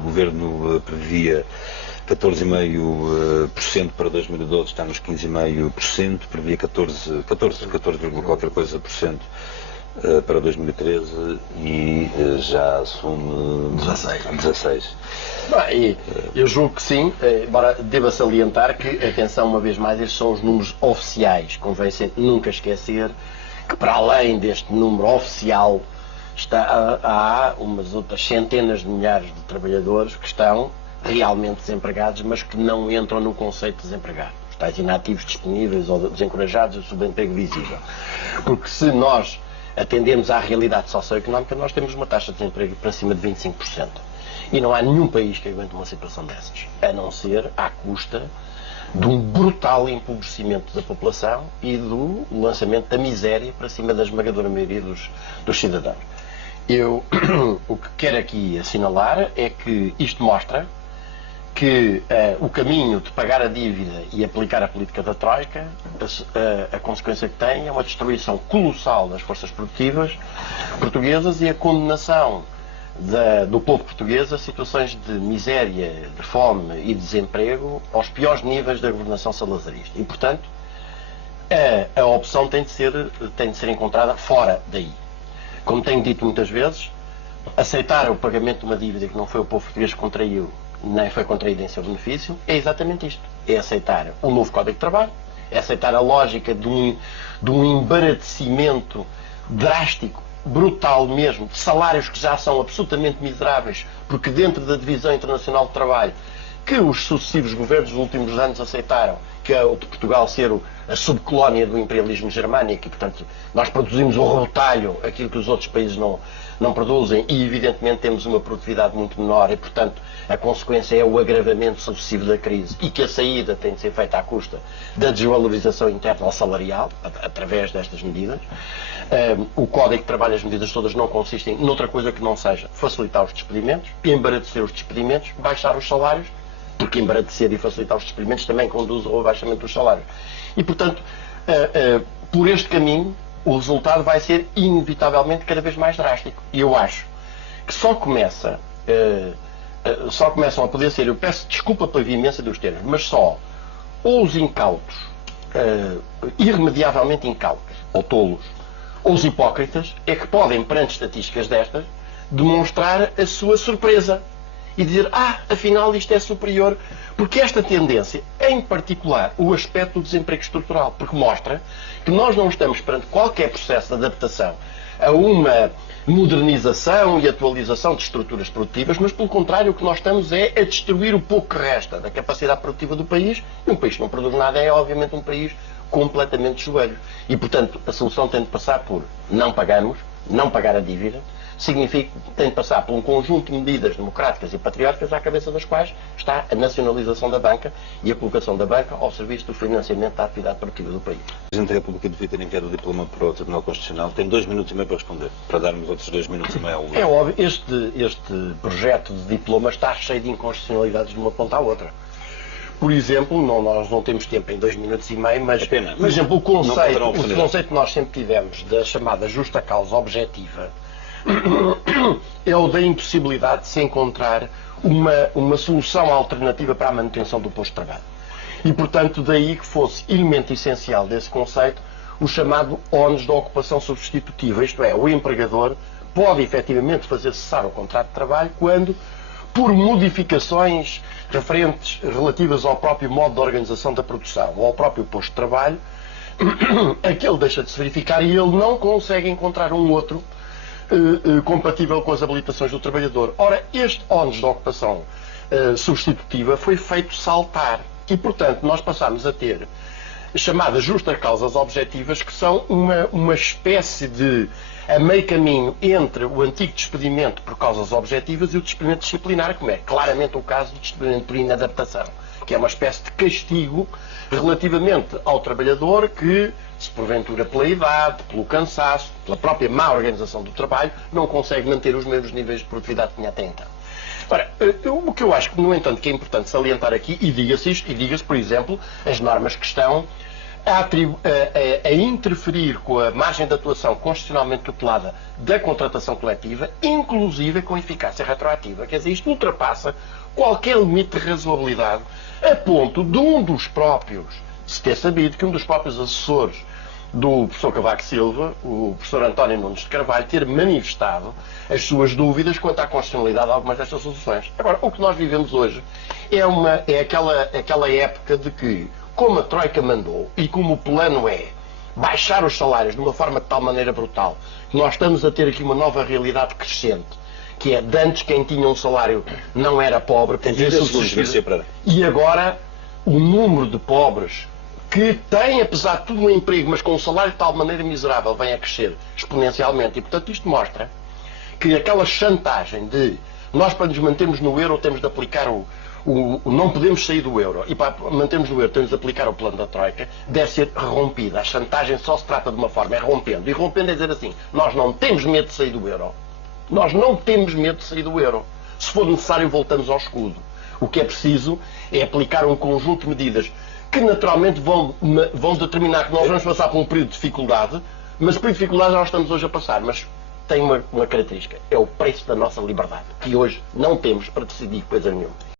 o Governo previa 14,5% para 2012, está nos 15,5%, previa 14 qualquer coisa por cento para 2013 e já assume 16. Bem, eu julgo que sim, embora deva salientar que, atenção, uma vez mais, estes são os números oficiais. Convém sempre nunca esquecer que, para além deste número oficial, há umas outras centenas de milhares de trabalhadores que estão realmente desempregados, mas que não entram no conceito de desempregado. Os tais inativos disponíveis ou desencorajados do subemprego visível. Porque se nós atendemos à realidade socioeconómica, nós temos uma taxa de desemprego para cima de 25%. E não há nenhum país que aguente uma situação dessas, a não ser à custa de um brutal empobrecimento da população e do lançamento da miséria para cima da esmagadora maioria dos cidadãos. Eu o que quero aqui assinalar é que isto mostra que o caminho de pagar a dívida e aplicar a política da Troika, a consequência que tem é uma destruição colossal das forças produtivas portuguesas e a condenação do povo português a situações de miséria, de fome e de desemprego aos piores níveis da governação salazarista. E, portanto, a opção tem de ser encontrada fora daí. Como tenho dito muitas vezes, aceitar o pagamento de uma dívida que não foi o povo português que contraiu, nem foi contraída em seu benefício, é exatamente isto. É aceitar um novo Código de Trabalho, é aceitar a lógica de um embaratecimento drástico, brutal mesmo, de salários que já são absolutamente miseráveis, porque dentro da Divisão Internacional de Trabalho, que os sucessivos governos dos últimos anos aceitaram, que é o de Portugal ser a subcolónia do imperialismo germânico, e, portanto, nós produzimos ao retalho aquilo que os outros países não produzem e, evidentemente, temos uma produtividade muito menor e, portanto, a consequência é o agravamento sucessivo da crise e que a saída tem de ser feita à custa da desvalorização interna ao salarial, através destas medidas. O Código de Trabalho, as medidas todas não consistem noutra coisa que não seja facilitar os despedimentos, embaratecer os despedimentos, baixar os salários, porque embaratecer e facilitar os despedimentos também conduz ao abaixamento dos salários. E, portanto, por este caminho, o resultado vai ser inevitavelmente cada vez mais drástico. E eu acho que só começam a poder ser, eu peço desculpa pela veemência dos termos, mas só ou os incautos, irremediavelmente incautos, ou tolos, ou os hipócritas, é que podem, perante estatísticas destas, demonstrar a sua surpresa e dizer, afinal isto é superior, porque esta tendência, em particular, o aspecto do desemprego estrutural, porque mostra que nós não estamos perante qualquer processo de adaptação a uma modernização e atualização de estruturas produtivas, mas, pelo contrário, o que nós estamos é a destruir o pouco que resta da capacidade produtiva do país, e um país que não produz nada é, obviamente, um país completamente de joelho. E, portanto, a solução tem de passar por não pagar a dívida, significa que tem de passar por um conjunto de medidas democráticas e patrióticas à cabeça das quais está a nacionalização da banca e a colocação da banca ao serviço do financiamento da atividade produtiva do país. O Presidente da República devia ter enviado o diploma para o Tribunal Constitucional. Tem 2 minutos e meio para responder, para darmos outros 2 minutos e meio ao É óbvio, este projeto de diploma está cheio de inconstitucionalidades de uma ponta à outra. Por exemplo, nós não temos tempo em 2 minutos e meio, mas, por exemplo, o conceito que nós sempre tivemos da chamada justa causa objetiva é o da impossibilidade de se encontrar uma solução alternativa para a manutenção do posto de trabalho. E, portanto, daí que fosse elemento essencial desse conceito o chamado ónus da ocupação substitutiva, isto é, o empregador pode efetivamente fazer cessar o contrato de trabalho quando, por modificações relativas ao próprio modo de organização da produção ou ao próprio posto de trabalho, aquele deixa de se verificar e ele não consegue encontrar um outro compatível com as habilitações do trabalhador. Ora, este ónus da ocupação substitutiva foi feito saltar e, portanto, nós passámos a ter chamadas justas causas objetivas, que são uma espécie de a meio caminho entre o antigo despedimento por causas objetivas e o despedimento disciplinar, como é claramente o caso do despedimento por inadaptação, que é uma espécie de castigo relativamente ao trabalhador que, se porventura pela idade, pelo cansaço, pela própria má organização do trabalho, não consegue manter os mesmos níveis de produtividade que tinha até então. Ora, o que eu acho que, no entanto, que é importante salientar aqui, e diga-se isto, e diga-se, por exemplo, as normas que estão a interferir com a margem de atuação constitucionalmente tutelada da contratação coletiva, inclusive com eficácia retroativa. Quer dizer, isto ultrapassa qualquer limite de razoabilidade, a ponto de se ter sabido que um dos próprios assessores do professor Cavaco Silva, o professor António Nunes de Carvalho, ter manifestado as suas dúvidas quanto à constitucionalidade de algumas destas soluções. Agora, o que nós vivemos hoje é aquela época de que, como a Troika mandou e como o plano é baixar os salários de uma forma de tal maneira brutal, que nós estamos a ter aqui uma nova realidade crescente, que é de antes quem tinha um salário não era pobre, e agora o número de pobres que têm, apesar de tudo, um emprego, mas com um salário de tal maneira miserável, vem a crescer exponencialmente. E, portanto, isto mostra que aquela chantagem de nós, para nos mantermos no euro, temos de aplicar não podemos sair do euro, e para mantermos no euro temos de aplicar o plano da Troika, deve ser rompida. A chantagem só se trata de uma forma, é rompendo. E rompendo é dizer assim, nós não temos medo de sair do euro. Nós não temos medo de sair do euro. Se for necessário, voltamos ao escudo. O que é preciso é aplicar um conjunto de medidas que naturalmente vão determinar que nós vamos passar por um período de dificuldade, mas por dificuldade nós estamos hoje a passar. Mas tem uma característica, é o preço da nossa liberdade, que hoje não temos para decidir coisa nenhuma.